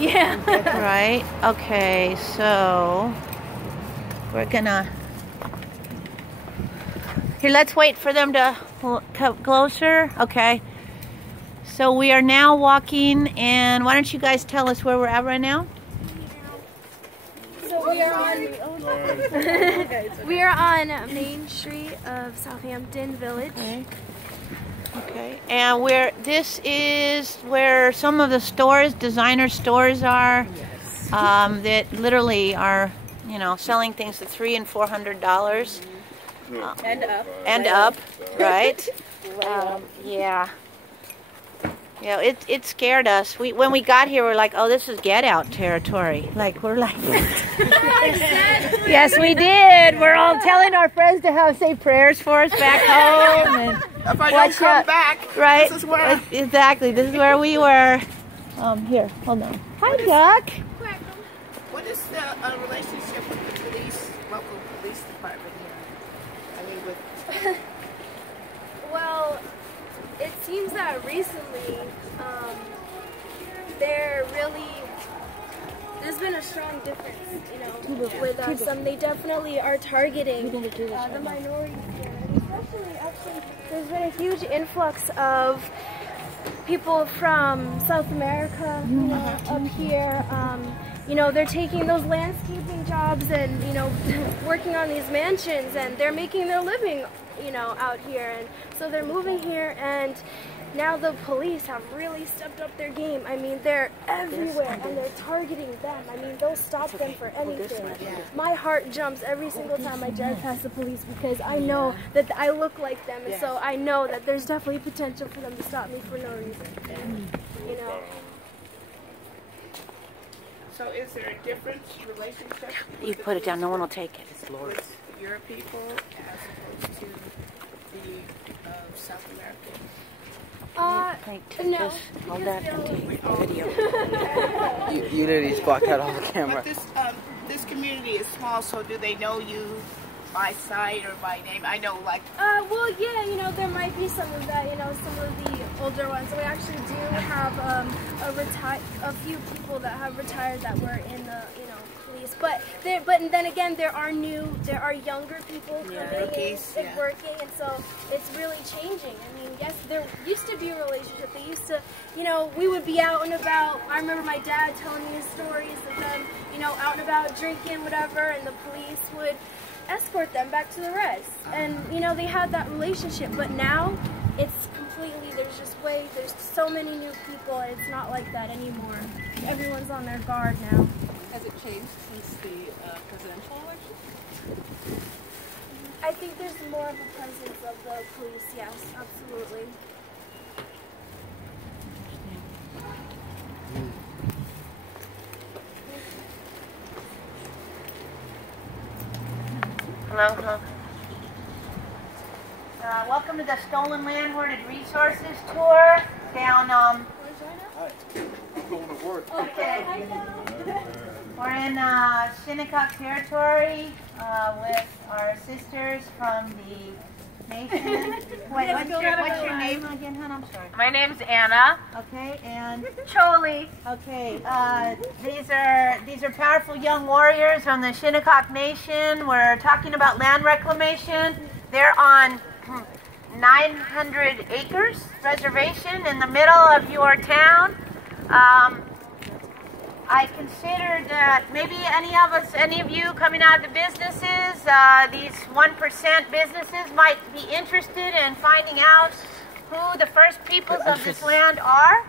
Yeah. Right? Okay, so we're gonna... Here, let's wait for them to come closer. Okay. So we are now walking, and why don't you guys tell us where we're at right now? So we are on Main Street of Southampton Village. Okay. Okay. And this is where some of the stores, designer stores are, that literally are, you know, selling things for $300 and $400. And up, right? Yeah. You know, it scared us. When we got here, we're like, oh, this is get out territory. Like, we're like, yes, we did. We're all telling our friends to say prayers for us back home. And if I don't come back, right? This is where exactly. This is where we were. Here, hold on. Hi, Duck. What is the relationship with the local police department here? I mean, with Well, it seems that recently, there's been a strong difference, you know, with some. They definitely are targeting the minorities here. And actually, there's been a huge influx of people from South America, you know, up here. You know, they're taking those landscaping jobs and, you know, working on these mansions, and they're making their living, you know, out here. And so they're moving here, and now the police have really stepped up their game. I mean, they're everywhere, and they're targeting them. I mean, they'll stop them for anything. My heart jumps every single time I drive past the police, because I know that I look like them, and so I know that there's definitely potential for them to stop me for no reason, you know. So is there a different relationship? You put it down, no one will take it. With your people as opposed to the South American? No. Just hold that and take video. You literally just blocked out all the camera. But this community is small, so do they know you by sight or by name? I know, like... well, yeah, you know, there might be some of that, you know, some of the older ones. We actually do have a few people that have retired that were in the, you know, police. But then again, there are younger people coming in and working, and so it's really changing. I mean, yes, there used to be a relationship. They used to, you know, we would be out and about. I remember my dad telling me his stories of them, you know, out and about drinking, whatever, and the police would escort them back to the res. And, you know, they had that relationship, but now it's completely, there's so many new people, it's not like that anymore. Everyone's on their guard now. Has it changed since the presidential election? I think there's more of a presence of the police, yes, absolutely. Hello. Welcome to the Stolen Land Hoarded Resources Tour down, I'm going to work. okay. We're in Shinnecock territory with our sisters from the nation. Wait, what's your name again, hon? I'm sorry. My name's Anna. Okay, and Choli. okay, these are powerful young warriors from the Shinnecock Nation. We're talking about land reclamation. They're on 900 acres reservation in the middle of your town. I considered that maybe any of you coming out of the businesses, these 1% businesses might be interested in finding out who the first peoples of this land are,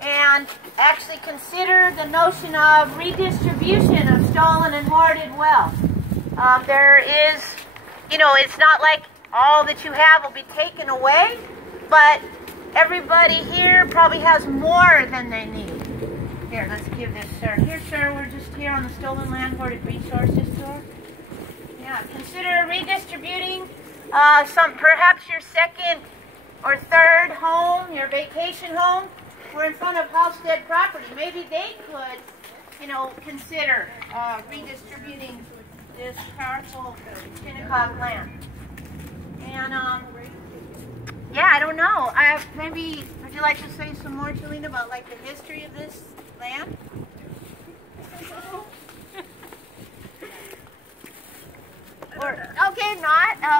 and actually consider the notion of redistribution of stolen and hoarded wealth. There is, you know, it's not like all that you have will be taken away, but everybody here probably has more than they need. Here, let's give this, sir. Here, sir, we're just here on the Stolen Land Hoarded Resources Tour. Yeah, consider redistributing perhaps your second or third home, your vacation home. We're in front of Halstead property. Maybe they could, you know, consider redistributing this powerful Shinnecock land. And, yeah, I don't know. Maybe, would you like to say some more, Chelina, about, like, the history of this land?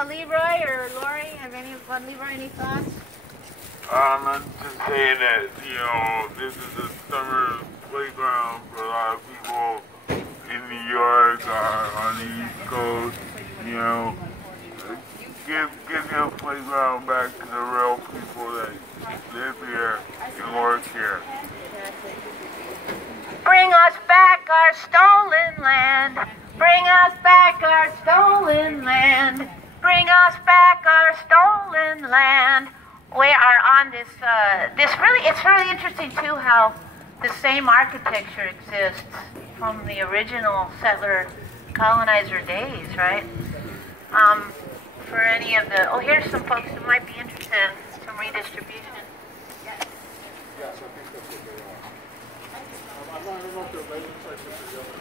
Leroy or Lori, have anyone, Leroy, any thoughts? I'm just saying that, you know, this is a summer playground for a lot of people in New York or on the East Coast, you know. Give your playground back to the real people that live here and work here. Bring us back our stolen land. Bring us back our stolen land. Bring us back our stolen land. We are on this, it's really interesting too how the same architecture exists from the original settler colonizer days, right? For any of the, oh, here's some folks who might be interested in some redistribution. Yes. Yes, I think that's what they are. I don't know if they're legislative or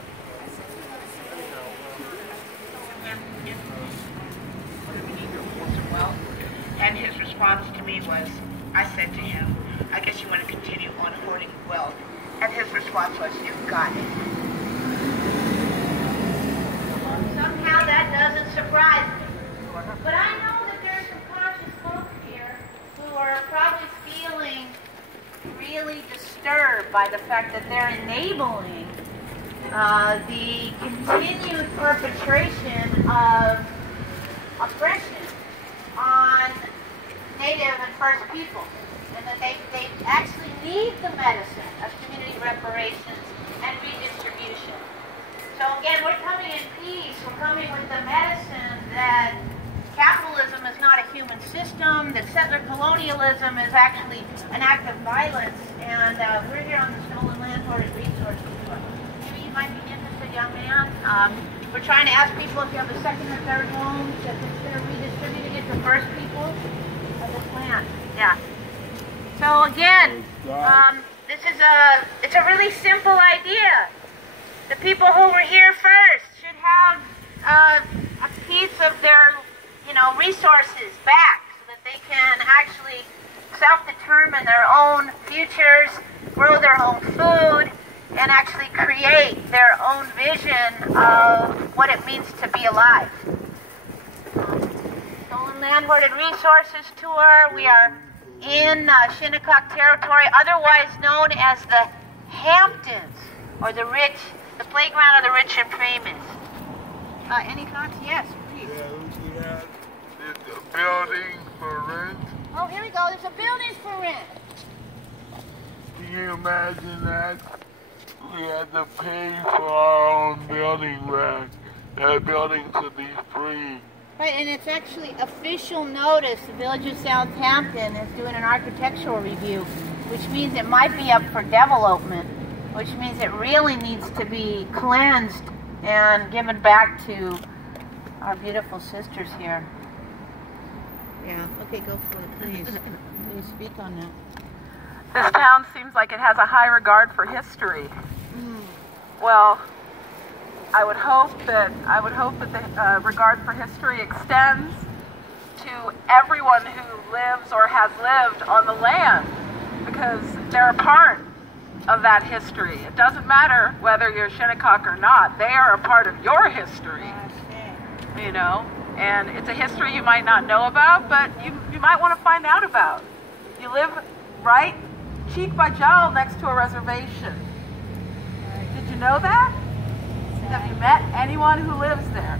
And his response to me was, I said to him, I guess you want to continue on hoarding wealth. And his response was, you've got it. Somehow that doesn't surprise me. But I know that there's some conscious folks here who are probably feeling really disturbed by the fact that they're enabling the continued perpetration of oppression on Native and First People, and that they actually need the medicine of community reparations and redistribution. So again, we're coming in peace. We're coming with the medicine that capitalism is not a human system, that settler colonialism is actually an act of violence, and we're here on the Stolen Land Hoarded Resources Tour. Maybe you might be interested, young man. We're trying to ask people if you have a second or third home to consider redistributing it to first people of this land. Yeah. So again, it's a really simple idea. The people who were here first should have a piece of their resources back so that they can actually self-determine their own futures, grow their own food, and actually create their own vision of what it means to be alive. Stolen Land Hoarded Resources Tour. We are in Shinnecock territory, otherwise known as the Hamptons, or the playground of the rich and famous. Any thoughts? Yes, please. Yeah, there's a building for rent. Oh, here we go. There's a building for rent. Can you imagine that? We had to pay for our own building rent. That building should be free. Right, and it's actually official notice. The Village of Southampton is doing an architectural review, which means it might be up for development, which means it really needs to be cleansed and given back to our beautiful sisters here. Yeah, okay, go for it, please. Please speak on that. This town seems like it has a high regard for history. Well, I would hope that the regard for history extends to everyone who lives or has lived on the land, because they're a part of that history. It doesn't matter whether you're Shinnecock or not. They are a part of your history, you know, and it's a history you might not know about, but you might want to find out about. You live right cheek by jowl next to a reservation. Did you know that? Have you met anyone who lives there?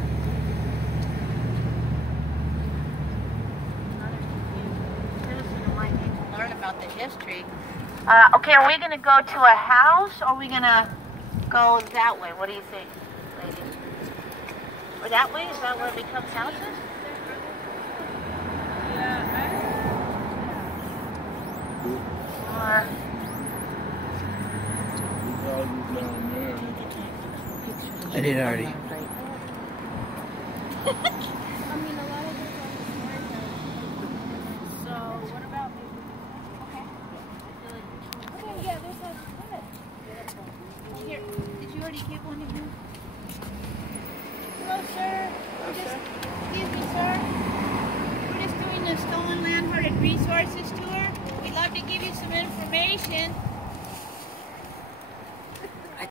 Citizen who might need to learn about the history. Okay, are we going to go to a house, or are we going to go that way? What do you think, ladies? Or that way? Is that where it becomes houses? Or... I did already. I mean, a lot of those are historic. So, what about me? Okay, yeah, there's a good. Here, did you already give one to him? Hello, sir. Excuse me, sir. We're just doing the Stolen Land Hoarded Resources Tour. We'd love to give you some information